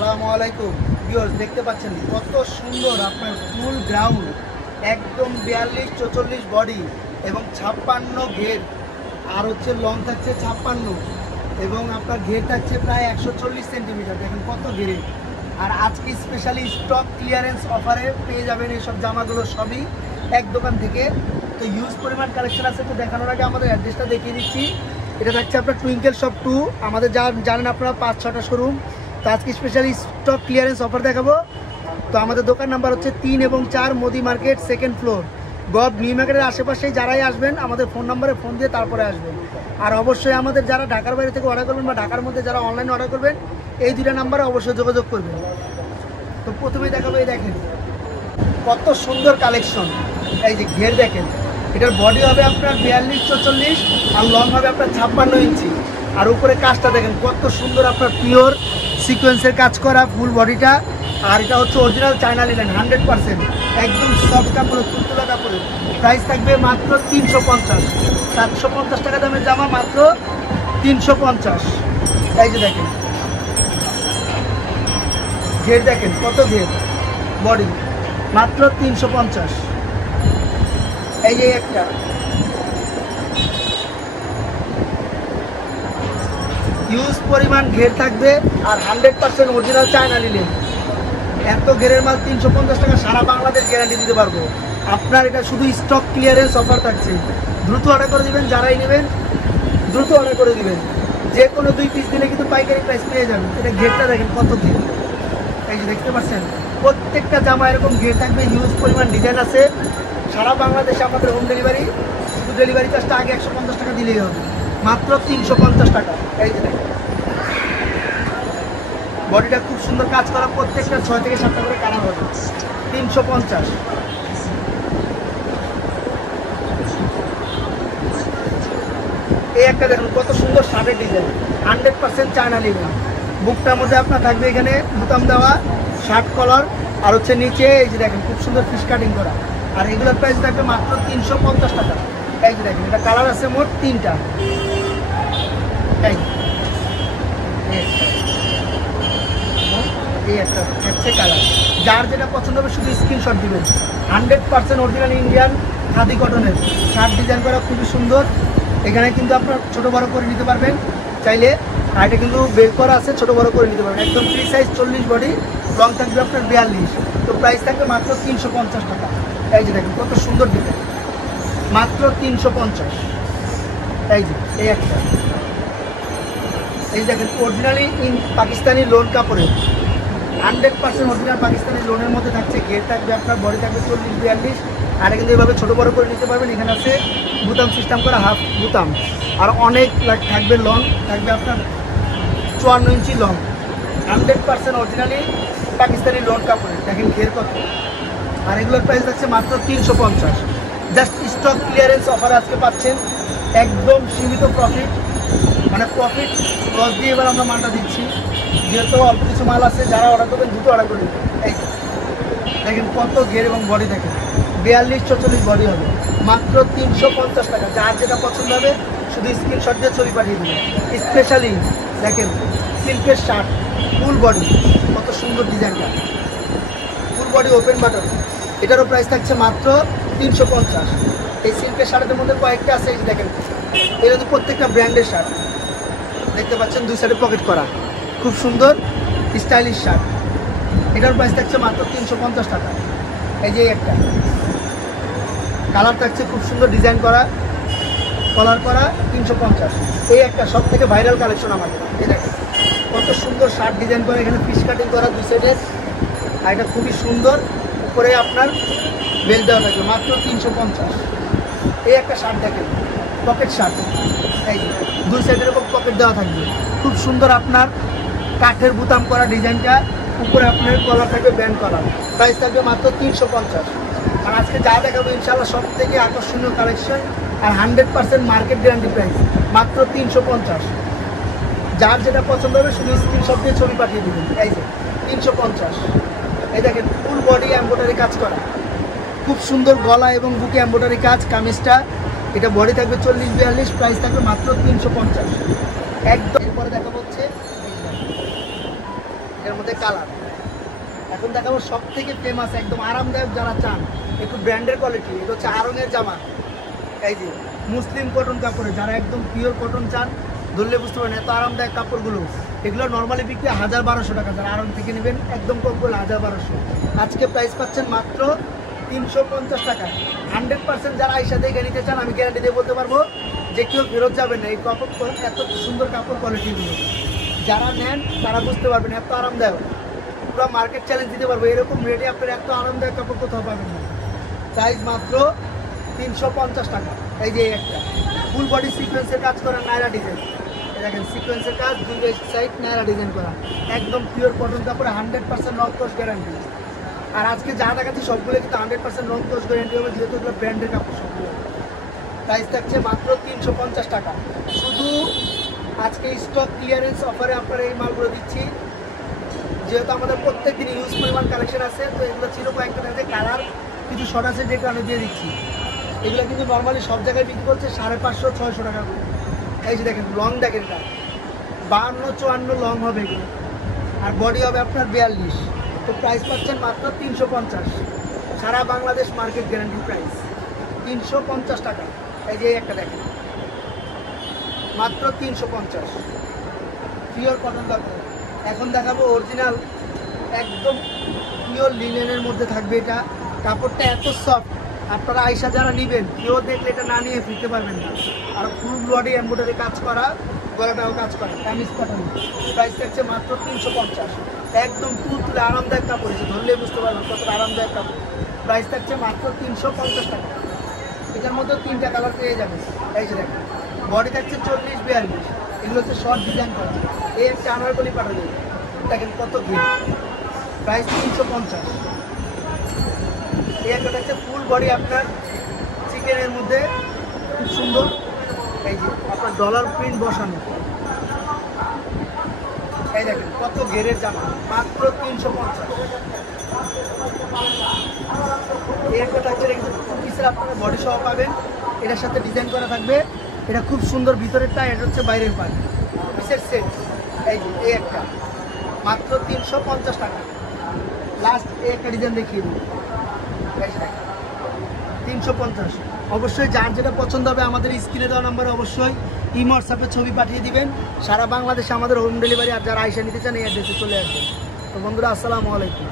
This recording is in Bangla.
আসসালামু আলাইকুম ভিউয়ার্স, দেখতে পাচ্ছেন কত সুন্দর আপনার ফুল গ্রাউন্ড, একদম 42-44 বডি এবং 56 ঘের, আর হচ্ছে লং থাকছে 56 এবং আপনার ঘের থাকছে প্রায় 140 সেন্টিমিটার। দেখেন কত ঘেরে। আর আজকে স্পেশালি স্টক ক্লিয়ারেন্স অফারে পেয়ে যাবেন এইসব জামাগুলো সবই এক দোকান থেকে। তো হিউজ পরিমাণ কালেকশন আছে। তো দেখানোর আগে আমাদের অ্যাড্রেসটা দেখিয়ে দিচ্ছি। এটা থাকছে আপনার টুইঙ্কেল শপ 2। আমাদের যা জানেন আপনারা 5-6টা শোরুম। তো আজকে স্পেশালি স্টক ক্লিয়ারেন্স অফার দেখাবো। তো আমাদের দোকান নাম্বার হচ্ছে 3 এবং 4 Modi market, 2nd floor, gov new মার্কেটের আশেপাশে। যারাই আসবেন আমাদের ফোন নাম্বারে ফোন দিয়ে তারপরে আসবেন। আর অবশ্যই আমাদের যারা ঢাকার বাইরে থেকে অর্ডার করবেন বা ঢাকার মধ্যে যারা অনলাইনে অর্ডার করবেন, এই দুইটা নাম্বারে অবশ্যই যোগাযোগ করবেন। তো প্রথমেই দেখাবো, এই দেখেন কত সুন্দর কালেকশন। এই যে ঘের দেখেন, এটার বডি হবে আপনার 42-44 আর লং হবে আপনার 56 ইঞ্চি। আর উপরে কাজটা দেখেন কত সুন্দর, আপনার পিওর সিকোয়েন্সের কাজ করা ফুল বডিটা। আর এটা হচ্ছে অরিজিনাল চায়না লিনেন 100%, একদম সফট কাপড়, তুলতুলা কাপড়। প্রাইস থাকবে মাত্র 350, 750 টাকা দামের জামা মাত্র 350। এই যে দেখেন ঘের, দেখেন কত ঘের, বডি মাত্র 350। এই যে একটা হিউজ পরিমাণ ঘের থাকবে আর 100% অরিজিনাল চায়না লিনেন। এত ঘেরের মাল 350 টাকা, সারা বাংলাদেশ গ্যারান্টি দিতে পারবো। আপনার এটা শুধু স্টক ক্লিয়ারেন্স অফার থাকছে। দ্রুত অর্ডার করে দিবেন, যারাই নেবেন দ্রুত অর্ডার করে দিবেন। যে কোনো 2 পিস দিলে কিন্তু পাইকারি প্রাইস পেয়ে যাবেন। এটা ঘেরটা দেখেন কত ঘের। এই যে দেখতে পাচ্ছেন প্রত্যেকটা জামা এরকম ঘের থাকবে, হিউজ পরিমাণ ডিজাইন আছে। সারা বাংলাদেশে আমাদের হোম ডেলিভারি, শুধু ডেলিভারি চার্জটা আগে 150 টাকা দিলেই হবে, মাত্র 350 টাকা। এই যে দেখেন বডিটা খুব সুন্দর কাজ করা, প্রত্যেকটা 6 থেকে 7টা করে কালার হবে, 350। এই একটা দেখুন কত সুন্দর শার্টের ডিজাইন, 100% চায়না লিনেন। বুকটার মধ্যে আপনার থাকবে এখানে বুতাম দেওয়া, শার্ট কলার, আর হচ্ছে নিচে এই যে দেখেন খুব সুন্দর ফিশ কাটিং করা। আর এগুলোর প্রাইস থাকবে মাত্র 350 টাকা। এই যে দেখেন এটা কালার আছে মোট 3টা। এই একটা হচ্ছে কালার, যার যেটা পছন্দ হবে শুধু স্ক্রিনশট দিবেন। 100% অরিজিনাল ইন্ডিয়ান খাদি কটনের শার্ট, ডিজাইন করা খুবই সুন্দর। এখানে কিন্তু আপনার ছোট বড় করে নিতে পারবেন চাইলে। আর এটা কিন্তু বের করা আছে, ছোট বড় করে নিতে পারবেন। একদম ফ্রি সাইজ 40 বডি, লং থাকবে আপনার 42। তো প্রাইস থাকবে মাত্র 350 টাকা। এই যে দেখেন কত সুন্দর ডিজাইন, মাত্র 350। এই যে এই একটা, এই দেখেন অরিজিনালি পাকিস্তানি লোন কাপড়ের, 100% অরিজিনাল পাকিস্তানি লোনের মধ্যে থাকছে। ঘের থাকবে আপনার, বডি থাকবে 40-42। আর কিন্তু এইভাবে ছোটো বড়ো করে নিতে পারবেন। এখানে আছে বুতাম সিস্টেম করা, হাফ বুতাম। আর অনেক থাকবে, লং থাকবে আপনার 54 ইঞ্চি লং, 100% অরিজিনালি পাকিস্তানি লোন কাপড়ের। দেখেন ঘের কত। আর এগুলোর প্রাইস থাকছে মাত্র 350। জাস্ট স্টক ক্লিয়ারেন্স অফার আজকে পাচ্ছেন, একদম সীমিত প্রফিট, মানে প্রফিট লস দিয়ে এবার আমরা মালটা দিচ্ছি। যেহেতু অল্প কিছু মাল আছে, যারা অর্ডার করবেন দ্রুত অর্ডার করে দেবেন। এই দেখেন কত ঘের এবং বডি দেখেন, 42-44 বডি হবে, মাত্র 350 টাকা। যার যেটা পছন্দ হবে শুধু স্ক্রিনশট দিয়ে ছবি পাঠিয়ে দেবেন। স্পেশালি দেখেন সিল্কের শার্ট, ফুল বডি, কত সুন্দর ডিজাইনটা, ফুল বডি ওপেন বাটন। এটারও প্রাইস থাকছে মাত্র 350। এই সিল্কের শার্টের মধ্যে কয়েকটা আছে, এই দেখেন এটা তো প্রত্যেকটা ব্র্যান্ডের শার্ট। দেখতে পাচ্ছেন 2 সাইডে পকেট করা, খুব সুন্দর স্টাইলিশ শার্ট। এটার প্রাইস থাকছে মাত্র 350 টাকা। এই যে একটা কালার থাকছে খুব সুন্দর ডিজাইন করা, কলার করা, 350। এই একটা সব থেকে ভাইরাল কালেকশন আমাদের। এই দেখেন কত সুন্দর শার্ট ডিজাইন করা, এখানে পিস কাটিং করা 2 সাইডের। আর এটা খুবই সুন্দর, উপরে আপনার বেল্ট দেওয়া থাকবে, মাত্র 350। এই একটা শার্ট দেখেন, পকেট শার্ট। এই যে 2 সাইডের উপর পকেট দেওয়া থাকবে, খুব সুন্দর আপনার কাঠের বুতাম করা ডিজাইনটা। উপরে আপনার কলার থাকবে ব্যান্ড কলার, প্রাইস থাকবে মাত্র 350। আর আজকে যা দেখাবো ইনশাআল্লাহ সব থেকে আকর্ষণীয় কালেকশন আর 100% মার্কেট গ্যারান্টি প্রাইস, মাত্র 350। যার যেটা পছন্দ হবে শুধু স্ক্রিনশট দিয়ে ছবি পাঠিয়ে দেবেন। এই যে 350। এই দেখেন ফুল বডি এমব্রয়ডারি কাজ করা, খুব সুন্দর গলা এবং বুকে এমব্রয়ডারি কাজ কামিজটা। এটা বডি থাকবে 40-42, প্রাইস থাকবে মাত্র 350 একদম। এরপরে দেখা হচ্ছে এর মধ্যে কালার। এখন দেখাবো সব থেকে ফেমাস একদম আরামদায়ক যারা চান একটু ব্র্যান্ডের কোয়ালিটি, এটা হচ্ছে আড়ংয়ের জামা। এই যে মুসলিম কটন কাপড়ে যারা একদম পিওর কটন চান, ধরলে বুঝতে পারেন এত আরামদায়ক কাপড়গুলো। এগুলো নর্মালি বিক্রি 1000-1200 টাকা, যারা আড়ং থেকে নেবেন একদম কম করলে 1000-1200। আজকে প্রাইস পাচ্ছেন মাত্র 350 টাকা। 100% যারা আইসা দেখে নিতে চান আমি গ্যারান্টি দিয়ে বলতে পারবো যে কেউ ফেরত যাবেন না। এই কাপড় এত সুন্দর কাপড় কোয়ালিটিগুলো যারা নেন তারা বুঝতে পারবেন এত আরামদায়ক, পুরো মার্কেট চ্যালেঞ্জ দিতে পারবো। এরকম রেটে আপনার এত আরামদায়ক কাপড় কোথাও পাবেন না। প্রাইস মাত্র 350 টাকা। এই যে একটা ফুল বডি সিকোয়েন্সের কাজ করা নায়রা ডিজাইন, দেখেন সিকোয়েন্সের কাজ, দুই সাইড নায়রা ডিজাইন করা, একদম পিওর কটন কাপড়ে 100% রং কস গ্যারান্টি। আর আজকে যা দেখাচ্ছি সবগুলো কিন্তু 100% রং কস গ্যারান্টি হবে, যেহেতু এগুলো ব্র্যান্ডের কাপড় সবগুলো। প্রাইস থাকছে মাত্র 350 টাকা। শুধু আজকে স্টক ক্লিয়ারেন্স অফারে আপনারা এই মালগুলো দিচ্ছি, যেহেতু আমাদের প্রত্যেক দিন ইউজ পরিমাণ কালেকশন আছে। তো এগুলো ছিল কয়েকটা আছে কালার, কিছু শর্ট আছে যে কারণে দিয়ে দিচ্ছি। এগুলো কিন্তু নর্মালি সব জায়গায় বিক্রি করছে 550-600 টাকা করে। এই যে দেখেন লং দেখেন, এটা 52-54 লং হবে এগুলো, আর বডি হবে আপনার 42। তো প্রাইস পাচ্ছেন মাত্র 350। সারা বাংলাদেশ মার্কেট গ্যারান্টি প্রাইস 350 টাকা। এই যে একটা দেখেন মাত্র 350 পিওর কটন কাপড়। এখন দেখাবো অরিজিনাল একদম পিওর লিনেনের মধ্যে থাকবে এটা। কাপড়টা এত সফট, আপনারা আইসা যারা নেবেন কেউ দেখলে এটা না নিয়ে ফিরতে পারবেন না। আর ফুল বডি এমব্রয়ডারি কাজ করা, গলাটাও কাজ করা, কামিজ কটন। প্রাইস থাকছে মাত্র 350। একদম তুলে আরামদায়ক কাপড়, ধরলে বুঝতে পারবেন কতটা আরামদায়ক কাপড়। প্রাইস থাকছে মাত্র 350 টাকা। এটার মধ্যে 3টা কালার পেয়ে যাবেন। এই যে দেখেন বডি থাকছে 40-42, এগুলো হচ্ছে শর্ট ডিজাইন করা। এই একটা আনারকলি পাঠা দেবে, দেখেন কত ঘিরে। প্রাইস 350। এই একটা হচ্ছে ফুল বডি আপনার চিকেনের মধ্যে, খুব সুন্দর। এই যে আপনার ডলার প্রিন্ট বসানো, এই দেখেন কত ঘেরের জামা, মাত্র 350। এরপর থাকছে কিন্তু পিসের আপনারা বডি সহ পাবেন, এটার সাথে ডিজাইন করা থাকবে। এটা খুব সুন্দর ভিতরেরটা, এটা হচ্ছে বাইরের পার্ট, পিসের সেট। এই যে এই একটা মাত্র 350 টাকা। লাস্ট এই একটা ডিজাইন দেখিয়ে দিই, 350। অবশ্যই যার যেটা পছন্দ হবে আমাদের স্ক্রিনে দেওয়া নাম্বারে অবশ্যই ইমো হোয়াটসঅ্যাপে ছবি পাঠিয়ে দিবেন। সারা বাংলাদেশে আমাদের হোম ডেলিভারি, আর যারা আইসা নিতে চান এই অ্যাড্রেসে চলে আসবেন। তো বন্ধুরা আসসালামু আলাইকুম।